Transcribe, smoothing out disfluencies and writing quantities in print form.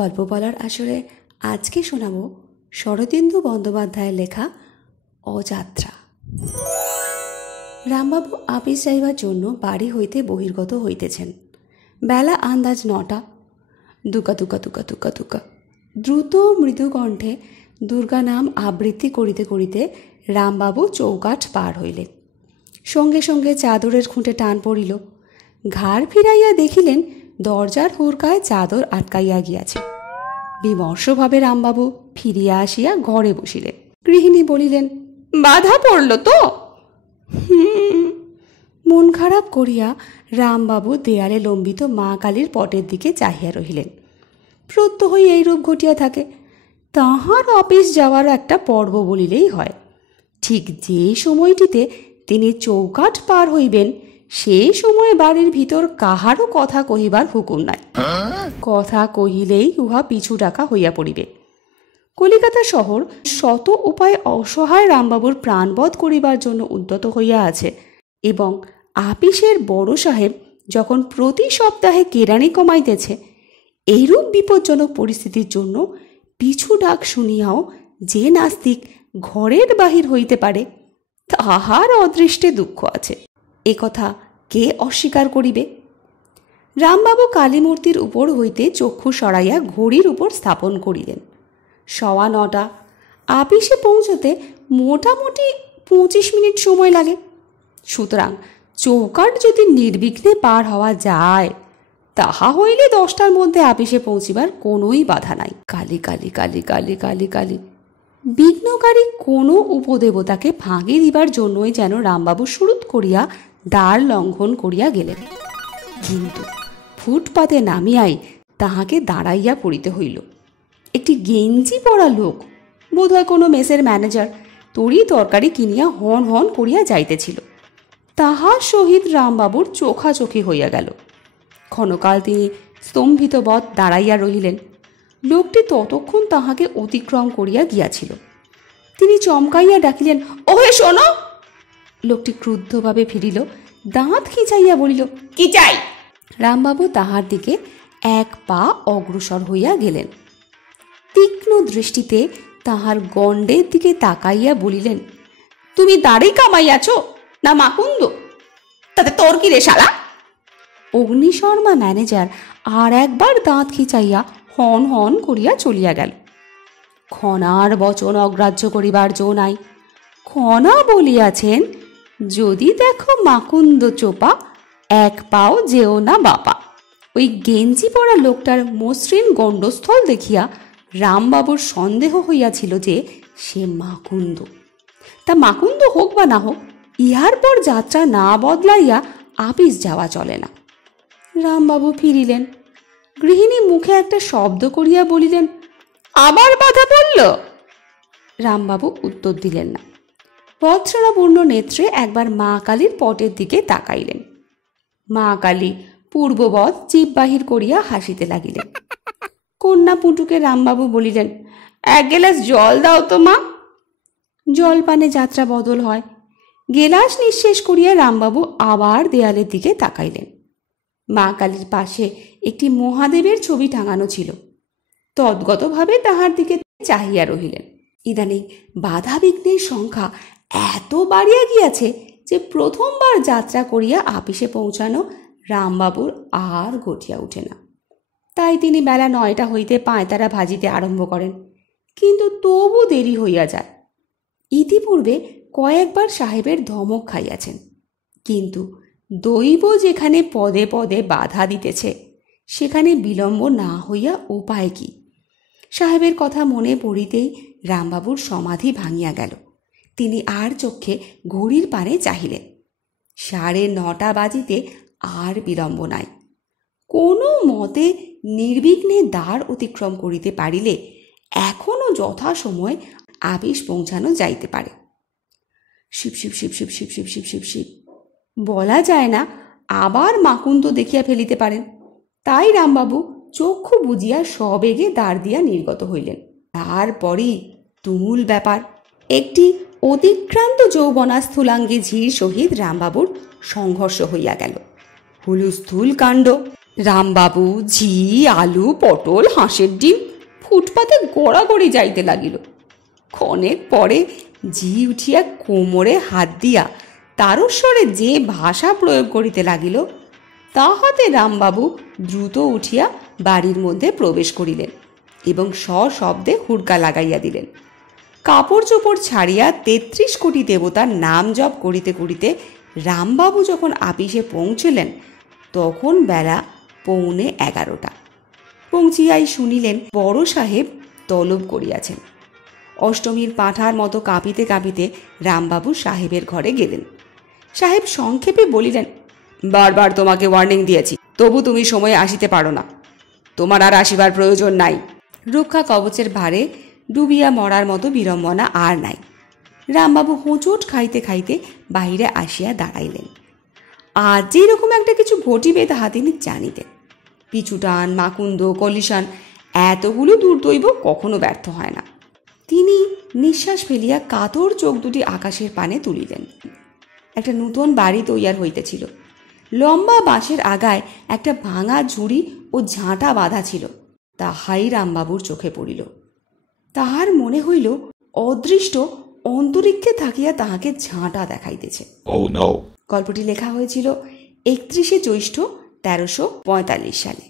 গল্প বলার আসরে আজকে শোনাব শরদিন্দু বন্দ্যোপাধ্যায়ের লেখা অযাত্রা। রামবাবু আপিস যাইবার জন্য বাড়ি হইতে বহির্গত হইতেছেন। বেলা আন্দাজ 9টা। দুকা দুকা দুকা দুকা দুকা দ্রুত মৃদু কণ্ঠে দুর্গা নাম আবৃত্তি করিতে করিতে রামবাবু চৌকাঠ পার হইলেন। সঙ্গে সঙ্গে চাদরের খুঁটে টান পড়িল। ঘাড় ফিরাইয়া দেখিলেন দরজার হুড়কায় চাদর আটকাইয়া গিয়াছে। বিমর্ষভাবে রামবাবু ফিরিয়া আসিয়া ঘরে বসিলেন। গৃহিণী বলিলেন, বাধা পড়ল তো? মন খারাপ করিয়া রামবাবু দেয়ালে লম্বিত মা কালীর পটের দিকে চাহিয়া রহিলেন। প্রত্যহই এইরূপ ঘটিয়া থাকে। তাহার অফিস যাওয়ার একটা পর্ব বলিলেই হয়। ঠিক যে সময়টিতে তিনি চৌকাঠ পার হইবেন সেই সময় বাড়ির ভিতর কাহারও কথা কহিবার হুকুম নাই। কথা কহিলেই উহা পিছু ডাকা হইয়া পড়িবে। কলিকাতা শহর শত উপায়ে অসহায় রামবাবুর প্রাণবধ করিবার জন্য উদ্যত হইয়া আছে এবং আপিসের বড় সাহেব যখন প্রতি সপ্তাহে কেরানি কমাইতেছে, এইরূপ বিপজ্জনক পরিস্থিতির জন্য পিছু ডাক শুনিয়াও যে নাস্তিক ঘরের বাহির হইতে পারে তাহার অদৃষ্টে দুঃখ আছে, এ কথা কে অস্বীকার করিবে? রামবাবু কালীমূর্তির উপর হইতে চক্ষু সরাইয়া ঘড়ির উপর স্থাপন করিলেন। 9:15। আপিসে পৌঁছতে মোটামুটি 25 মিনিট সময় লাগে। সুতরাং চৌকাঠ যদি নির্বিঘ্নে পার হওয়া যায় তাহা হইলে 10টার মধ্যে আপিসে পৌঁছিবার কোনোই বাধা নাই। কালী কালী কালী কালী কালী কালী বিঘ্নকারী কোনো উপদেবতাকে ভাঙি দিবার জন্যই যেন রামবাবু শুরুত করিয়া দ্বার লঙ্ঘন করিয়া গেলেন। কিন্তু ফুটপাতে নামিয়াই তাহাকে দাঁড়াইয়া পড়িতে হইল। একটি গেঞ্জি পরা লোক, বোধহয় কোনো মেসের ম্যানেজার, তরি তরকারি কিনিয়া হন হন করিয়া যাইতেছিল। তাহার সহিত রামবাবুর চোখাচোখি হইয়া গেল। ক্ষণকাল তিনি স্তম্ভিতবৎ দাঁড়াইয়া রহিলেন। লোকটি ততক্ষণ তাহাকে অতিক্রম করিয়া গিয়াছিল। তিনি চমকাইয়া ডাকিলেন, ওহে শোনো! লোকটি ক্রুদ্ধভাবে ফিরিল, দাঁত খিঁচাইয়া বলিল, কি চাই? রামবাবু তাহার দিকে 1 পা অগ্রসর হইয়া গেলেন। তীক্ষ্ণ দৃষ্টিতে তাহার গণ্ডের দিকে তাকাইয়া বলিলেন, তুমি দাড়ি কামাইয়াছ না মাকুন্দ? তাতে তোর কি রে শালা? অগ্নিশর্মা ম্যানেজার আর একবার দাঁত খিঁচাইয়া হন হন করিয়া চলিয়া গেল। খনার বচন অগ্রাহ্য করিবার জো নাই। খনা বলিয়াছেন, যদি দেখো মাকুন্দ চোপা 1 পাও যেও না বাপা। ওই গেঞ্জি পরা লোকটার মসৃণ গণ্ডস্থল দেখিয়া রামবাবুর সন্দেহ হইয়াছিল যে সে মাকুন্দ। তা মাকুন্দ হোক বা না হোক, ইহার পর যাত্রা না বদলাইয়া আপিস যাওয়া চলে না। রামবাবু ফিরিলেন। গৃহিণী মুখে একটা শব্দ করিয়া বলিলেন, আবার বাধা পড়ল? রামবাবু উত্তর দিলেন না। ভৎসনাপূর্ণ নেত্রে একবার মা কালীর পটের দিকে তাকাইলেন। মা কালী পূর্ববৎ জিভ বাহির করিয়া হাসিতে লাগিলেন। কন্যা পুটুকে রামবাবু বলিলেন, 1 গেলাস জল দাও তো মা। জলপানে যাত্রা বদল হয়। গেলাস নিঃশেষ করিয়া রামবাবু আবার দেয়ালের দিকে তাকাইলেন। মা কালীর পাশে একটি মহাদেবের ছবি টাঙানো ছিল। তদ্গতভাবে তাহার দিকে চাহিয়া রহিলেন। ইদানিং বাধা বিঘ্নের সংখ্যা এত বাড়িয়া গিয়াছে যে প্রথমবার যাত্রা করিয়া আপিসে পৌঁছানো রামবাবুর আর গটিয়া উঠে না। তাই তিনি বেলা 9টা হইতে পাঁয়তারা ভাজিতে আরম্ভ করেন, কিন্তু তবু দেরি হইয়া যায়। ইতিপূর্বে কয়েকবার সাহেবের ধমক খাইয়াছেন, কিন্তু দৈব যেখানে পদে পদে বাধা দিতেছে সেখানে বিলম্ব না হইয়া উপায় কি? সাহেবের কথা মনে পড়িতেই রামবাবুর সমাধি ভাঙিয়া গেল। তিনি আর চক্ষে ঘড়ির পানে চাহিলেন। 9:30 বাজিতে আর বিলম্ব নাই। কোনো মতে নির্বিঘ্নে দ্বার অতিক্রম করিতে পারিলে এখনো যথাসময় আপিস পৌঁছানো যাইতে পারে। শিব শিব শিব শিব শিব শিব শিব শিব শিব বলা যায় না, আবার মাকুন্দ দেখিয়া ফেলিতে পারেন। তাই রামবাবু চক্ষু বুঝিয়া সবেগে দ্বার দিয়া নির্গত হইলেন। তারপরই তুমুল ব্যাপার। একটি অতিক্রান্ত যৌবনা স্থূলাঙ্গী ঝির সহিত রামবাবুর সংঘর্ষ হইয়া গেল। হুলুস্থুল কাণ্ড। রামবাবু ঝি, আলু, পটল, হাঁসের ডিম ফুটপাতে গড়াগড়ি যাইতে লাগিল। ক্ষণেক পরে ঝি উঠিয়া কোমরে হাত দিয়া তারস্বরে যে ভাষা প্রয়োগ করিতে লাগিল, তাহাতে রামবাবু দ্রুত উঠিয়া বাড়ির মধ্যে প্রবেশ করিলেন এবং সশব্দে হুড়কা লাগাইয়া দিলেন। কাপড় চোপড় ছাড়িয়া ৩৩ কোটি দেবতার নাম জপ করিতে করিতে রামবাবু যখন আপিসে পৌঁছলেন, তখন বেলা 11:45। পৌঁছিয়াই শুনিলেন বড় সাহেব তলব করিয়াছেন। অষ্টমীর পাঁঠার মতো কাঁপিতে কাঁপিতে রামবাবু সাহেবের ঘরে গেলেন। সাহেব সংক্ষেপে বলিলেন, বারবার তোমাকে ওয়ার্নিং দিয়েছি, তবু তুমি সময়ে আসিতে পারো না। তোমার আর আসিবার প্রয়োজন নাই। রক্ষা কবচের ভারে ডুবিয়া মরার মতো বিড়ম্বনা আর নাই। রামবাবু হোঁচট খাইতে খাইতে বাহিরে আসিয়া দাঁড়াইলেন। আজ যে এরকম একটা কিছু ঘটিবে তাহা তিনি জানিতেন। পিছুটান, মাকুন্দ, কলিশান এতগুলো দুর্দৈব কখনো ব্যর্থ হয় না। তিনি নিঃশ্বাস ফেলিয়া কাতর চোখ দুটি আকাশের পানে তুলিলেন। একটা নূতন বাড়ি তৈয়ার হইতেছিল। লম্বা বাঁশের আগায় একটা ভাঙা ঝুড়ি ও ঝাঁটা বাঁধা ছিল। তাহাই রামবাবুর চোখে পড়িল। তাহার মনে হইল অদৃষ্ট অন্তরিক্ষে থাকিয়া তাহাকে ঝাঁটা দেখাইতেছে। গল্পটি লেখা হয়েছিল 31শে জ্যৈষ্ঠ 1345 সালে।